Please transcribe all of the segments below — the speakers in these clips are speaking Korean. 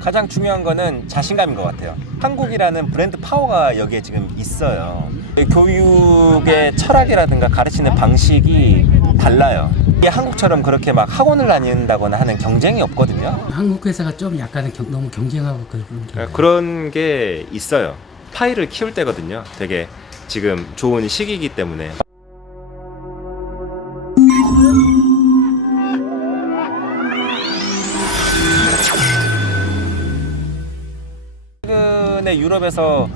가장 중요한 거는 자신감인 것 같아요. 한국이라는 브랜드 파워가 여기에 지금 있어요. 교육의 철학이라든가 가르치는 방식이 달라요. 이게 한국처럼 그렇게 막 학원을 다닌다거나 하는 경쟁이 없거든요. 한국 회사가 좀 약간 너무 경쟁하고 그런 게 있어요. 파이를 키울 때거든요. 되게 지금 좋은 시기이기 때문에. 최근에 유럽에서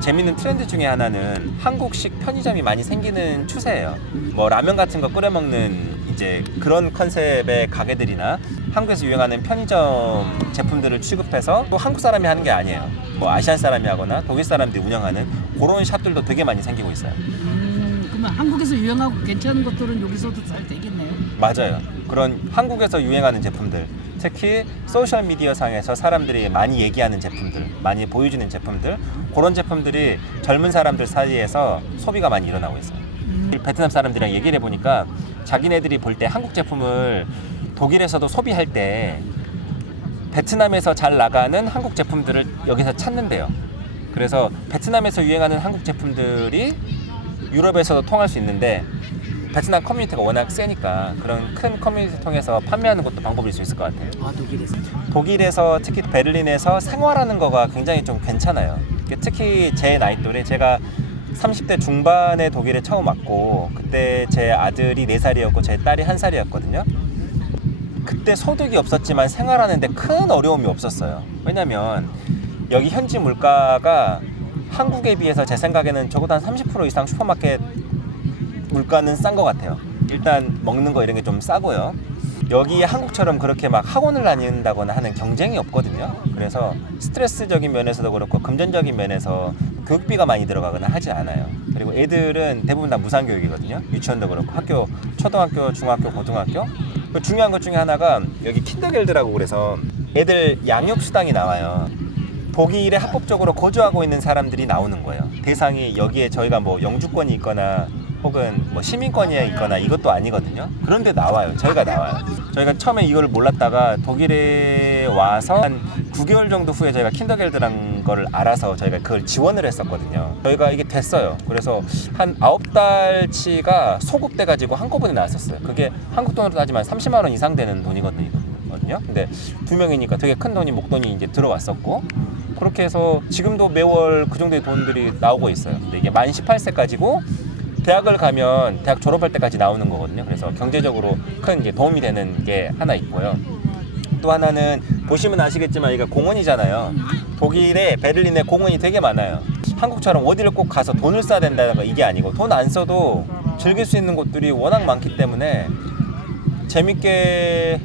재밌는 트렌드 중에 하나는 한국식 편의점이 많이 생기는 추세예요. 뭐 라면 같은 거 끓여 먹는 이제 그런 컨셉의 가게들이나 한국에서 유행하는 편의점 제품들을 취급해서 또 한국 사람이 하는 게 아니에요. 뭐 아시안 사람이 하거나 독일 사람들이 운영하는 그런 샵들도 되게 많이 생기고 있어요. 그러면 한국에서 유행하고 괜찮은 것들은 여기서도 잘 되겠네요. 맞아요. 그런 한국에서 유행하는 제품들, 특히 소셜미디어 상에서 사람들이 많이 얘기하는 제품들, 많이 보여주는 제품들, 그런 제품들이 젊은 사람들 사이에서 소비가 많이 일어나고 있어요. 베트남 사람들이랑 얘기를 해보니까 자기네들이 볼 때 한국 제품을 독일에서도 소비할 때 베트남에서 잘 나가는 한국 제품들을 여기서 찾는데요. 그래서 베트남에서 유행하는 한국 제품들이 유럽에서도 통할 수 있는데 베트남 커뮤니티가 워낙 세니까 그런 큰 커뮤니티 통해서 판매하는 것도 방법일 수 있을 것 같아요. 독일에서 특히 베를린에서 생활하는 거가 굉장히 좀 괜찮아요. 특히 제 나이 또래, 제가 30대 중반에 독일에 처음 왔고 그때 제 아들이 4살이었고 제 딸이 1살이었거든요. 그때 소득이 없었지만 생활하는데 큰 어려움이 없었어요. 왜냐면 여기 현지 물가가 한국에 비해서 제 생각에는 적어도 한 30% 이상 슈퍼마켓 물가는 싼 것 같아요. 일단 먹는 거 이런 게 좀 싸고요. 여기 한국처럼 그렇게 막 학원을 다닌다거나 하는 경쟁이 없거든요. 그래서 스트레스적인 면에서도 그렇고 금전적인 면에서 교육비가 많이 들어가거나 하지 않아요. 그리고 애들은 대부분 다 무상교육이거든요. 유치원도 그렇고 학교, 초등학교, 중학교, 고등학교. 중요한 것 중에 하나가 여기 킨더겔드라고 그래서 애들 양육수당이 나와요. 독일에 합법적으로 거주하고 있는 사람들이 나오는 거예요. 대상이 여기에 저희가 뭐 영주권이 있거나 혹은 뭐 시민권이 있거나 이것도 아니거든요. 그런데 나와요. 저희가 나와요. 저희가 처음에 이걸 몰랐다가 독일에 와서 한 9개월 정도 후에 저희가 킨더겔드라는 걸 알아서 저희가 그걸 지원을 했었거든요. 저희가 이게 됐어요. 그래서 한 9달치가 소급돼가지고 한꺼번에 나왔었어요. 그게 한국 돈으로 따지면 30만 원 이상 되는 돈이거든요. 근데 2명이니까 되게 큰 돈이 목돈이 이제 들어왔었고 그렇게 해서 지금도 매월 그 정도의 돈들이 나오고 있어요. 근데 이게 만 18세까지고 대학을 가면 대학 졸업할 때까지 나오는 거거든요. 그래서 경제적으로 큰 이제 도움이 되는 게 하나 있고요. 또 하나는 보시면 아시겠지만 이게 공원이잖아요. 독일에 베를린에 공원이 되게 많아요. 한국처럼 어디를 꼭 가서 돈을 써야 된다는 거 이게 아니고 돈 안 써도 즐길 수 있는 곳들이 워낙 많기 때문에 재밌게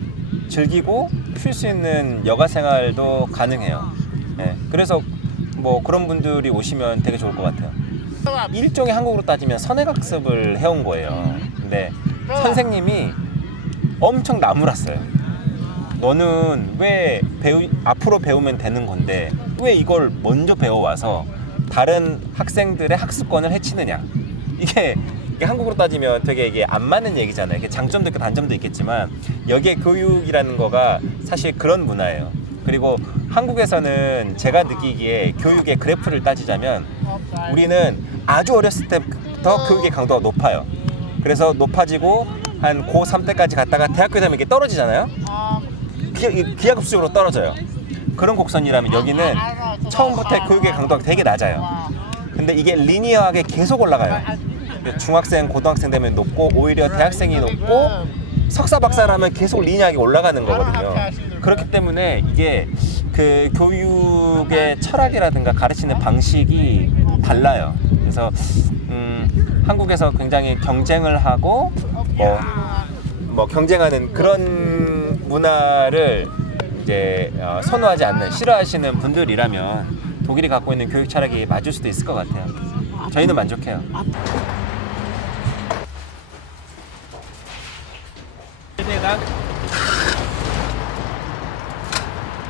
즐기고 쉴 수 있는 여가 생활도 가능해요. 네, 그래서 뭐 그런 분들이 오시면 되게 좋을 것 같아요. 일종의 한국으로 따지면 선행학습을 해온 거예요. 근데 선생님이 엄청 나무랐어요. 너는 왜 앞으로 배우면 되는 건데 왜 이걸 먼저 배워와서 다른 학생들의 학습권을 해치느냐. 이게 한국으로 따지면 되게 이게 안 맞는 얘기잖아요. 이게 장점도 있고 단점도 있겠지만 여기에 교육이라는 거가 사실 그런 문화예요. 그리고 한국에서는 제가 느끼기에 교육의 그래프를 따지자면 우리는 아주 어렸을 때부터 교육의 강도가 높아요. 그래서 높아지고 한 고3 때까지 갔다가 대학교 되면 이게 떨어지잖아요. 기하급수적으로 떨어져요. 그런 곡선이라면 여기는 처음부터 교육의 강도가 되게 낮아요. 근데 이게 리니어하게 계속 올라가요. 중학생, 고등학생 되면 높고 오히려 대학생이 높고 석사 박사라면 계속 리니어하게 올라가는 거거든요. 그렇기 때문에 이게 그 교육의 철학이라든가 가르치는 방식이 달라요. 그래서 한국에서 굉장히 경쟁을 하고 뭐 경쟁하는 그런 문화를 이제 선호하지 않는 싫어하시는 분들이라면 독일이 갖고 있는 교육 철학이 맞을 수도 있을 것 같아요. 저희는 만족해요.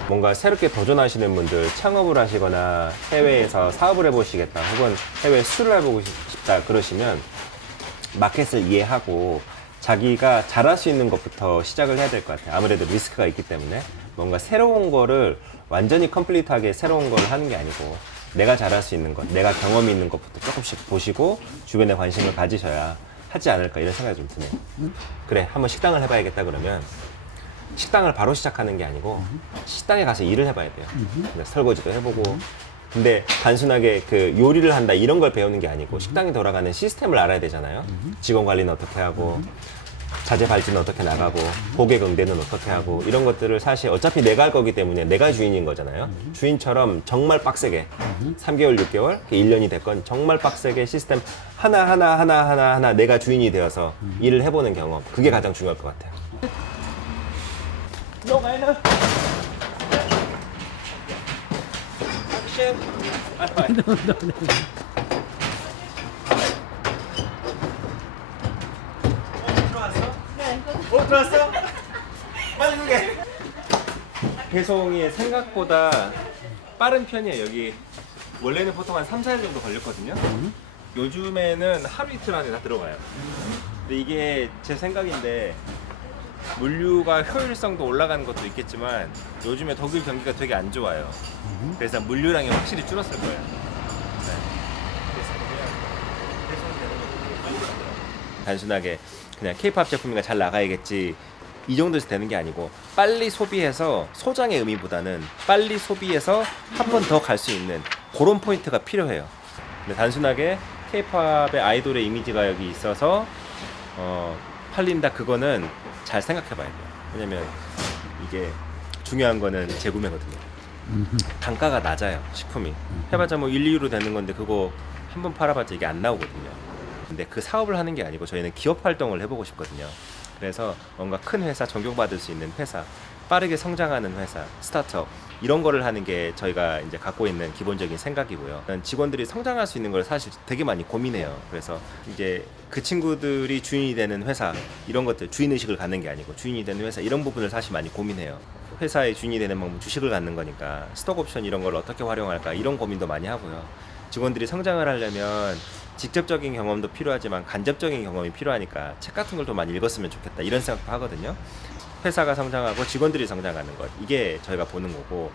뭔가 새롭게 도전하시는 분들, 창업을 하시거나 해외에서 사업을 해보시겠다 혹은 해외 수출을 해보고 싶다 그러시면 마켓을 이해하고 자기가 잘할 수 있는 것부터 시작을 해야 될 것 같아요. 아무래도 리스크가 있기 때문에. 뭔가 새로운 거를 완전히 컴플리트하게 새로운 걸 하는 게 아니고 내가 잘할 수 있는 것, 내가 경험이 있는 것부터 조금씩 보시고 주변에 관심을 가지셔야 하지 않을까 이런 생각이 좀 드네요. 그래, 한번 식당을 해봐야겠다 그러면 식당을 바로 시작하는 게 아니고 식당에 가서 일을 해봐야 돼요. 그러니까 설거지도 해보고. 근데 단순하게 그 요리를 한다 이런 걸 배우는 게 아니고 식당이 돌아가는 시스템을 알아야 되잖아요. 직원 관리는 어떻게 하고 자재 발주는 어떻게 나가고 고객 응대는 어떻게 하고 이런 것들을 사실 어차피 내가 할 거기 때문에 내가 주인인 거잖아요. 주인처럼 정말 빡세게 3개월, 6개월, 1년이 됐건 정말 빡세게 시스템 하나 내가 주인이 되어서 일을 해보는 경험, 그게 가장 중요할 것 같아요. 들어왔어? 빨리 그게. 배송이 생각보다 빠른 편이에요. 여기 원래는 보통 한 3, 4일 정도 걸렸거든요. 요즘에는 하루 이틀 안에 다 들어가요. 근데 이게 제 생각인데 물류가 효율성도 올라가는 것도 있겠지만 요즘에 독일 경기가 되게 안 좋아요. 그래서 물류량이 확실히 줄었을 거예요. 네. 그래서 그냥 배송되는 것도 빨리 가더라고요. 단순하게 그냥 K-팝 제품이니까 잘 나가야겠지 이 정도에서 되는 게 아니고 빨리 소비해서 소장의 의미보다는 빨리 소비해서 한 번 더 갈 수 있는 그런 포인트가 필요해요. 근데 단순하게 K-팝의 아이돌의 이미지가 여기 있어서 팔린다, 그거는 잘 생각해 봐야 돼요. 왜냐면 이게 중요한 거는 재구매거든요. 단가가 낮아요, 식품이. 해봤자 뭐 1, 2유로 되는 건데 그거 한 번 팔아봤자 이게 안 나오거든요. 근데 그 사업을 하는 게 아니고 저희는 기업 활동을 해보고 싶거든요. 그래서 뭔가 큰 회사, 존경받을 수 있는 회사, 빠르게 성장하는 회사, 스타트업 이런 거를 하는 게 저희가 이제 갖고 있는 기본적인 생각이고요. 직원들이 성장할 수 있는 걸 사실 되게 많이 고민해요. 그래서 이제 그 친구들이 주인이 되는 회사 이런 것들, 주인의식을 갖는 게 아니고 주인이 되는 회사 이런 부분을 사실 많이 고민해요. 회사의 주인이 되는 방법, 주식을 갖는 거니까 스톡옵션 이런 걸 어떻게 활용할까 이런 고민도 많이 하고요. 직원들이 성장을 하려면 직접적인 경험도 필요하지만 간접적인 경험이 필요하니까 책 같은 걸 더 많이 읽었으면 좋겠다 이런 생각도 하거든요. 회사가 성장하고 직원들이 성장하는 것, 이게 저희가 보는 거고,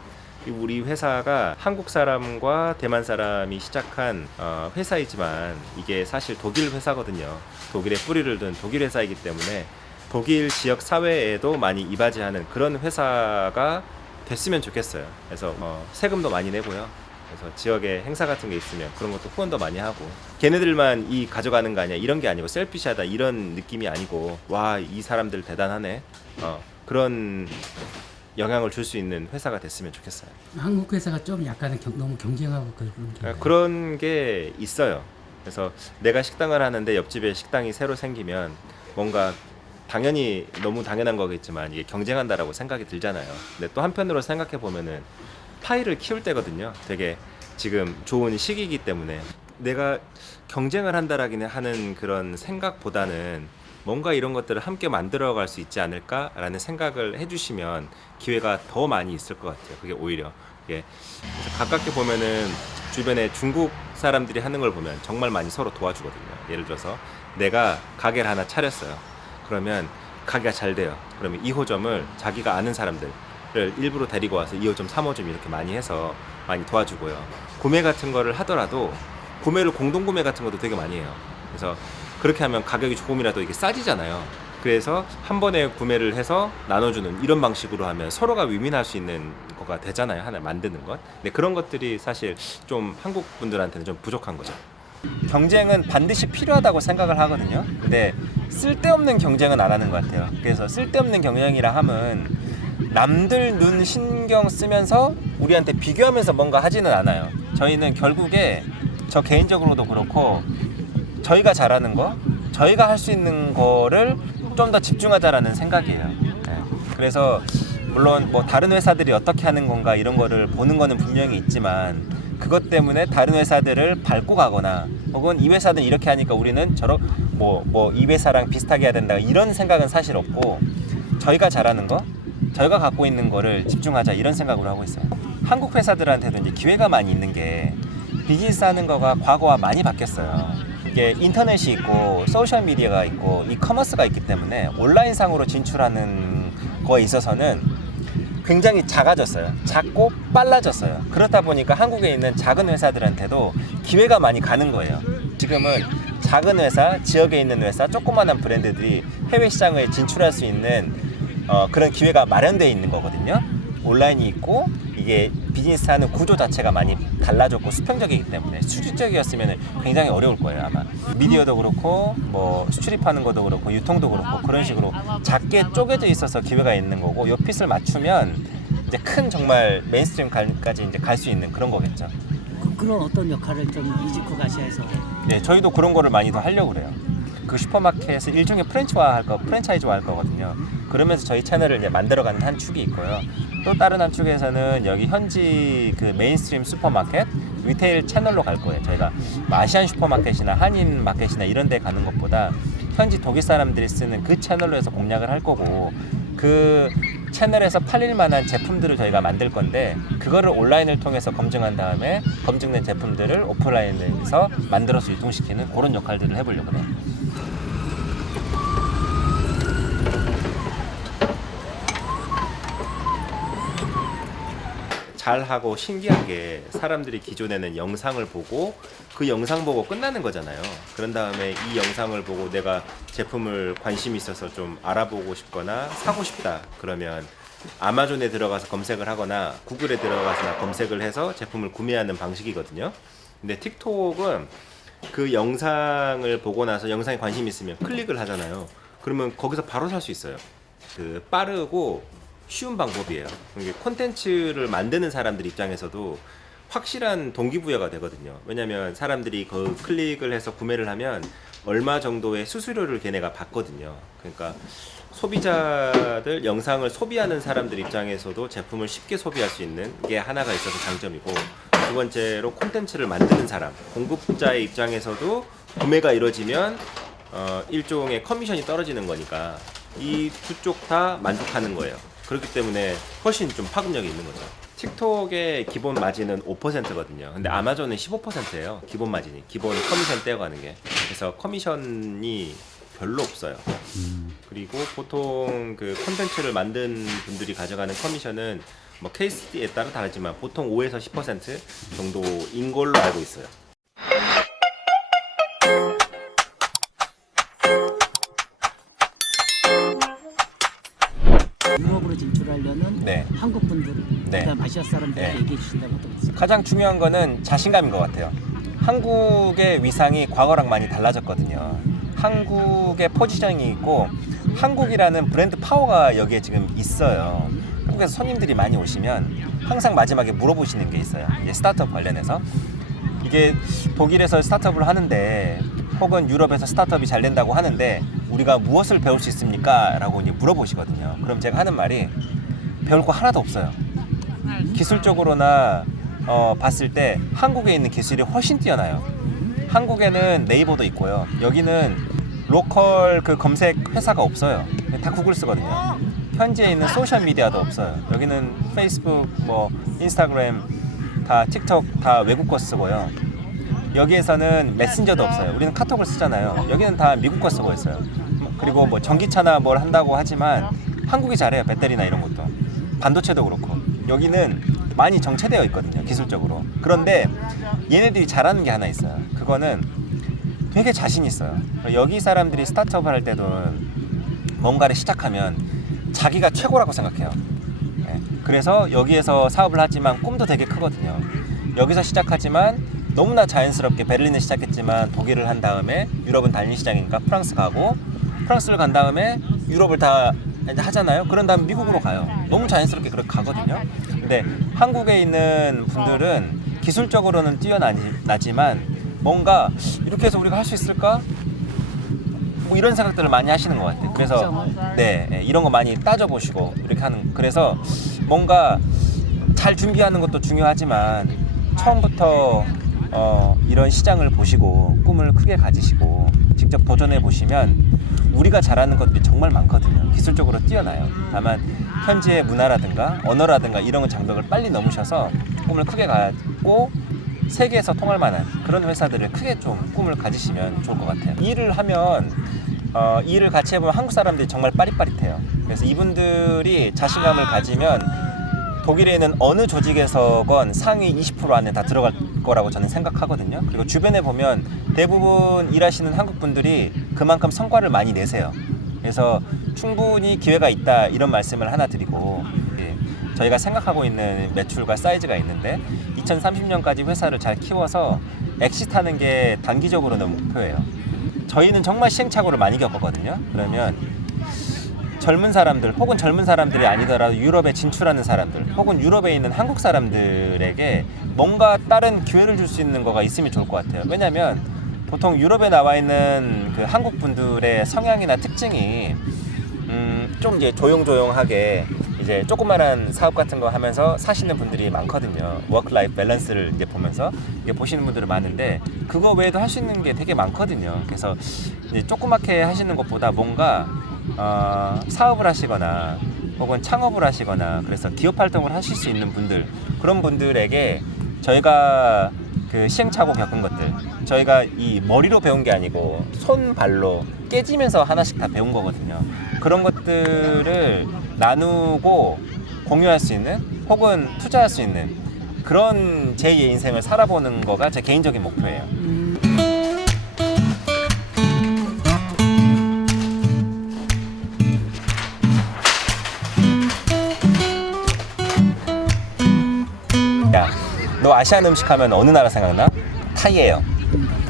우리 회사가 한국 사람과 대만 사람이 시작한 회사이지만 이게 사실 독일 회사거든요. 독일에 뿌리를 둔 독일 회사이기 때문에 독일 지역 사회에도 많이 이바지하는 그런 회사가 됐으면 좋겠어요. 그래서 세금도 많이 내고요. 그래서 지역에 행사 같은 게 있으면 그런 것도 후원도 많이 하고, 걔네들만 이 가져가는 거 아니야 이런 게 아니고 셀피시하다 이런 느낌이 아니고, 와 이 사람들 대단하네, 그런 영향을 줄 수 있는 회사가 됐으면 좋겠어요. 한국 회사가 좀 약간은 너무 경쟁하고 그런 게 있어요. 그래서 내가 식당을 하는데 옆집에 식당이 새로 생기면 뭔가 당연히 너무 당연한 거겠지만 이게 경쟁한다라고 생각이 들잖아요. 근데 또 한편으로 생각해 보면은 파이를 키울 때거든요. 되게 지금 좋은 시기이기 때문에 내가 경쟁을 한다라기는 하는 그런 생각보다는 뭔가 이런 것들을 함께 만들어갈 수 있지 않을까라는 생각을 해주시면 기회가 더 많이 있을 것 같아요. 그게 오히려 그래서 가깝게 보면은 주변에 중국 사람들이 하는 걸 보면 정말 많이 서로 도와주거든요. 예를 들어서 내가 가게를 하나 차렸어요. 그러면 가게가 잘 돼요. 그러면 2호점을 자기가 아는 사람들 일부러 데리고 와서 2호점, 3호점 이렇게 많이 해서 많이 도와주고요. 구매 같은 거를 하더라도 구매를 공동구매 같은 것도 되게 많이 해요. 그래서 그렇게 하면 가격이 조금이라도 이게 싸지잖아요. 그래서 한 번에 구매를 해서 나눠주는 이런 방식으로 하면 서로가 윈윈할 수 있는 거가 되잖아요. 하나 만드는 것. 근데 그런 것들이 사실 좀 한국 분들한테는 좀 부족한 거죠. 경쟁은 반드시 필요하다고 생각을 하거든요. 근데 쓸데없는 경쟁은 안 하는 것 같아요. 그래서 쓸데없는 경쟁이라 함은 남들 눈 신경 쓰면서 우리한테 비교하면서 뭔가 하지는 않아요. 저희는 결국에 저 개인적으로도 그렇고 저희가 잘하는 거, 저희가 할 수 있는 거를 좀 더 집중하자라는 생각이에요. 네. 그래서 물론 뭐 다른 회사들이 어떻게 하는 건가 이런 거를 보는 거는 분명히 있지만 그것 때문에 다른 회사들을 밟고 가거나 혹은 이 회사는 이렇게 하니까 우리는 이 회사랑 비슷하게 해야 된다 이런 생각은 사실 없고, 저희가 잘하는 거, 저희가 갖고 있는 거를 집중하자 이런 생각으로 하고 있어요. 한국 회사들한테도 이제 기회가 많이 있는 게 비즈니스 하는 거가 과거와 많이 바뀌었어요. 이게 인터넷이 있고 소셜 미디어가 있고 이커머스가 있기 때문에 온라인상으로 진출하는 거에 있어서는 굉장히 작아졌어요. 작고 빨라졌어요. 그렇다 보니까 한국에 있는 작은 회사들한테도 기회가 많이 가는 거예요. 지금은 작은 회사, 지역에 있는 회사, 조그만한 브랜드들이 해외 시장에 진출할 수 있는 그런 기회가 마련되어 있는 거거든요. 온라인이 있고 이게 비즈니스 하는 구조 자체가 많이 달라졌고 수평적이기 때문에 수직적이었으면 굉장히 어려울 거예요. 아마 미디어도 그렇고 뭐 수출입하는 것도 그렇고 유통도 그렇고 그런 식으로 작게 쪼개져 있어서 기회가 있는 거고 요 핏을 맞추면 이제 큰 정말 메인스트림까지 이제 갈 수 있는 그런 거겠죠. 그런 어떤 역할을 좀 이지코 가시아에서 네, 저희도 그런 거를 많이 더 하려고 그래요. 그 슈퍼마켓을 일종의 프랜차이즈화 할 거거든요. 그러면서 저희 채널을 이제 만들어가는 한 축이 있고요. 또 다른 한 축에서는 여기 현지 그 메인스트림 슈퍼마켓 리테일 채널로 갈 거예요. 저희가 아시안 슈퍼마켓이나 한인 마켓이나 이런 데 가는 것보다 현지 독일 사람들이 쓰는 그 채널로 해서 공략을 할 거고 그 채널에서 팔릴 만한 제품들을 저희가 만들 건데 그거를 온라인을 통해서 검증한 다음에 검증된 제품들을 오프라인에서 만들어서 유통시키는 그런 역할들을 해보려고 해요. 잘하고 신기한 게 사람들이 기존에는 영상을 보고 그 영상 보고 끝나는 거잖아요. 그런 다음에 이 영상을 보고 내가 제품을 관심이 있어서 좀 알아보고 싶거나 사고 싶다 그러면 아마존에 들어가서 검색을 하거나 구글에 들어가서 검색을 해서 제품을 구매하는 방식이거든요. 근데 틱톡은 그 영상을 보고 나서 영상에 관심이 있으면 클릭을 하잖아요. 그러면 거기서 바로 살 수 있어요. 그 빠르고 쉬운 방법이에요. 이게 콘텐츠를 만드는 사람들 입장에서도 확실한 동기부여가 되거든요. 왜냐면 사람들이 그 클릭을 해서 구매를 하면 얼마 정도의 수수료를 걔네가 받거든요. 그러니까 소비자들 영상을 소비하는 사람들 입장에서도 제품을 쉽게 소비할 수 있는 게 하나가 있어서 장점이고, 두 번째로 콘텐츠를 만드는 사람 공급자의 입장에서도 구매가 이루어지면 일종의 커미션이 떨어지는 거니까 이 두 쪽 다 만족하는 거예요. 그렇기 때문에 훨씬 좀 파급력이 있는 거죠. 틱톡의 기본 마진은 5%거든요. 근데 아마존은 15%예요. 기본 마진이. 기본 커미션 떼어가는 게. 그래서 커미션이 별로 없어요. 그리고 보통 그 콘텐츠를 만든 분들이 가져가는 커미션은 뭐 케이스에 따라 다르지만 보통 5에서 10% 정도인 걸로 알고 있어요. 유럽으로 진출하려는 네. 한국 분들, 네. 그다음 아시아 사람들한테 네. 얘기해 주신다고 하더라고요. 가장 중요한 거는 자신감인 것 같아요. 한국의 위상이 과거랑 많이 달라졌거든요. 한국의 포지셔닝이 있고 한국이라는 브랜드 파워가 여기에 지금 있어요. 한국에서 손님들이 많이 오시면 항상 마지막에 물어보시는 게 있어요. 이제 스타트업 관련해서. 이게 독일에서 스타트업을 하는데 혹은 유럽에서 스타트업이 잘 된다고 하는데 우리가 무엇을 배울 수 있습니까? 라고 이제 물어보시거든요. 그럼 제가 하는 말이 배울 거 하나도 없어요. 기술적으로나 봤을 때 한국에 있는 기술이 훨씬 뛰어나요. 한국에는 네이버도 있고요. 여기는 로컬 그 검색 회사가 없어요. 다 구글 쓰거든요. 현지에 있는 소셜 미디어도 없어요. 여기는 페이스북, 뭐 인스타그램, 다 틱톡 다 외국 거 쓰고요. 여기에서는 메신저도 없어요. 우리는 카톡을 쓰잖아요. 여기는 다 미국 거 쓰고 있어요. 그리고 뭐 전기차나 뭘 한다고 하지만 한국이 잘해요. 배터리나 이런 것도. 반도체도 그렇고. 여기는 많이 정체되어 있거든요. 기술적으로. 그런데 얘네들이 잘하는 게 하나 있어요. 그거는 되게 자신 있어요. 여기 사람들이 스타트업을 할 때도 뭔가를 시작하면 자기가 최고라고 생각해요. 네. 그래서 여기에서 사업을 하지만 꿈도 되게 크거든요. 여기서 시작하지만 너무나 자연스럽게 베를린을 시작했지만 독일을 한 다음에 유럽은 단일 시장이니까 프랑스 가고 프랑스를 간 다음에 유럽을 다 하잖아요. 그런 다음 미국으로 가요. 너무 자연스럽게 그렇게 가거든요. 근데 한국에 있는 분들은 기술적으로는 뛰어나지만 뭔가 이렇게 해서 우리가 할 수 있을까? 뭐 이런 생각들을 많이 하시는 것 같아요. 그래서 네, 이런 거 많이 따져보시고 이렇게 하는. 그래서 뭔가 잘 준비하는 것도 중요하지만 처음부터 이런 시장을 보시고 꿈을 크게 가지시고 직접 도전해 보시면 우리가 잘하는 것들이 정말 많거든요. 기술적으로 뛰어나요. 다만 현지의 문화라든가 언어라든가 이런 장벽을 빨리 넘으셔서 꿈을 크게 갖고 세계에서 통할 만한 그런 회사들을 크게 좀 꿈을 가지시면 좋을 것 같아요. 일을 하면 일을 같이 해보면 한국 사람들이 정말 빠릿빠릿해요. 그래서 이분들이 자신감을 가지면 독일에 있는 어느 조직에서건 상위 20% 안에 다 들어갈 거라고 저는 생각하거든요. 그리고 주변에 보면 대부분 일하시는 한국 분들이 그만큼 성과를 많이 내세요. 그래서 충분히 기회가 있다 이런 말씀을 하나 드리고, 저희가 생각하고 있는 매출과 사이즈가 있는데 2030년까지 회사를 잘 키워서 엑시트하는 게 단기적으로는 목표예요. 저희는 정말 시행착오를 많이 겪었거든요. 그러면 젊은 사람들 혹은 젊은 사람들이 아니더라도 유럽에 진출하는 사람들 혹은 유럽에 있는 한국 사람들에게 뭔가 다른 기회를 줄 수 있는 거가 있으면 좋을 것 같아요. 왜냐하면 보통 유럽에 나와 있는 그 한국 분들의 성향이나 특징이 좀 이제 조용조용하게 이제 조그마한 사업 같은 거 하면서 사시는 분들이 많거든요. 워크 라이프 밸런스를 이제 보면서 이게 보시는 분들은 많은데 그거 외에도 할 수 있는 게 되게 많거든요. 그래서 이제 조그맣게 하시는 것보다 뭔가 사업을 하시거나 혹은 창업을 하시거나 그래서 기업 활동을 하실 수 있는 분들, 그런 분들에게 저희가 그 시행착오 겪은 것들, 저희가 이 머리로 배운 게 아니고 손 발로 깨지면서 하나씩 다 배운 거거든요. 그런 것들을 나누고 공유할 수 있는 혹은 투자할 수 있는 그런 제2의 인생을 살아보는 거가 제 개인적인 목표예요. 야, 너 아시안 음식 하면 어느 나라 생각나? 타이예요.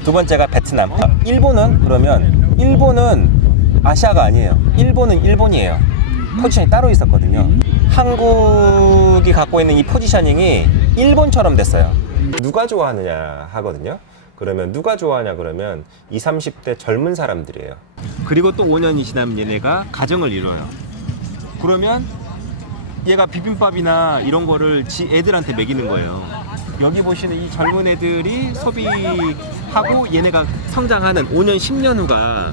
두 번째가 베트남. 일본은 그러면 일본은 아시아가 아니에요. 일본은 일본이에요. 포지션이 따로 있었거든요. 한국이 갖고 있는 이 포지셔닝이 일본처럼 됐어요. 누가 좋아하느냐 하거든요. 그러면 누가 좋아하냐 그러면 20, 30대 젊은 사람들이에요. 그리고 또 5년이 지나면 얘네가 가정을 이뤄요. 그러면 얘가 비빔밥이나 이런 거를 지 애들한테 먹이는 거예요. 여기 보시는 이 젊은 애들이 소비하고 얘네가 성장하는 5년, 10년 후가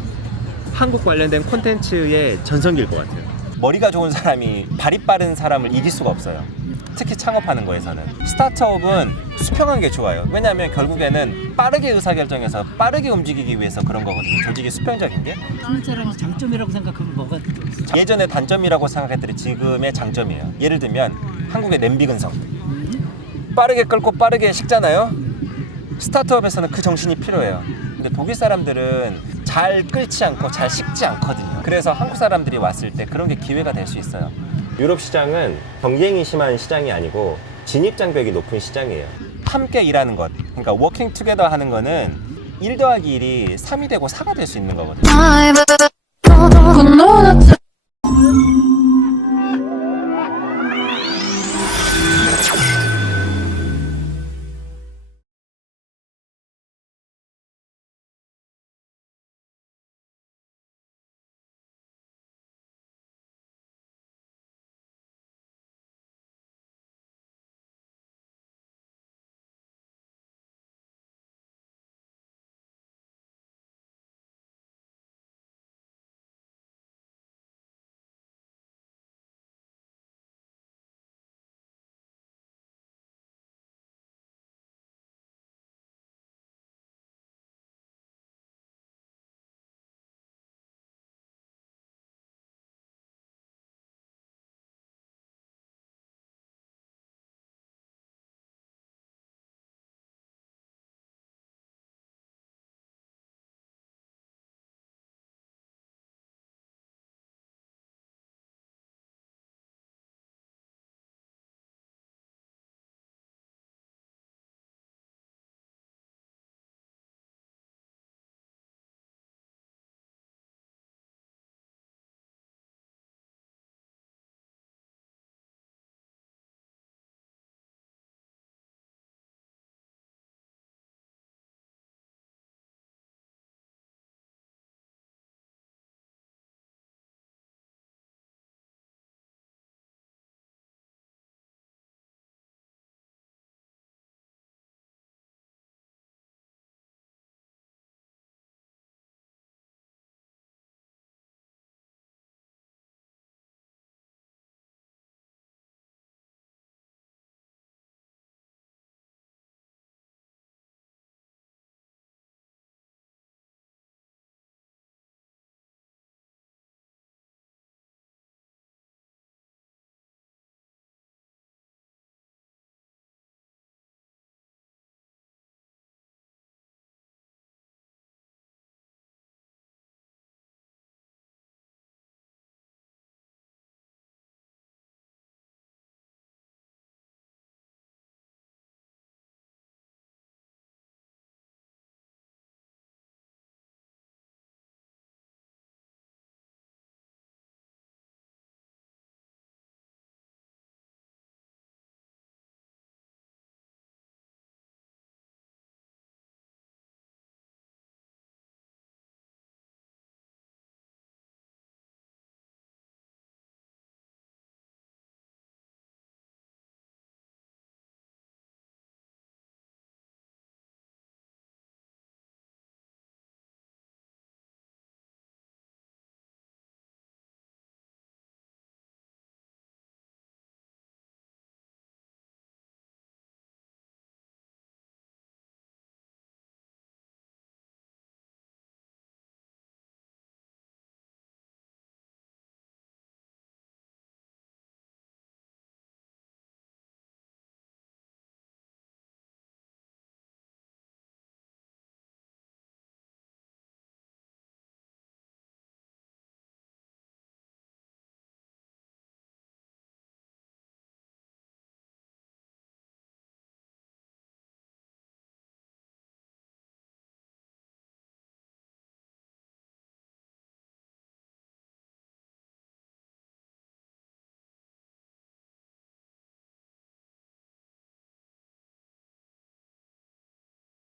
한국 관련된 콘텐츠의 전성기일 것 같아요. 머리가 좋은 사람이 발이 빠른 사람을 이길 수가 없어요. 특히 창업하는 거에서는. 스타트업은 수평한 게 좋아요. 왜냐하면 결국에는 빠르게 의사결정해서 빠르게 움직이기 위해서 그런 거거든요. 조직이 수평적인 게. 한국 사람이 장점이라고 생각하면 뭐가 있어요? 예전에 단점이라고 생각했더니 지금의 장점이에요. 예를 들면 한국의 냄비 근성. 빠르게 끓고 빠르게 식잖아요. 스타트업에서는 그 정신이 필요해요. 근데 독일 사람들은 잘 끓지 않고 잘 식지 않거든요. 그래서 한국 사람들이 왔을 때 그런 게 기회가 될 수 있어요. 유럽 시장은 경쟁이 심한 시장이 아니고 진입장벽이 높은 시장이에요. 함께 일하는 것, 그러니까 워킹 투게더 하는 거는 1 더하기 1이 3이 되고 4가 될 수 있는 거거든요.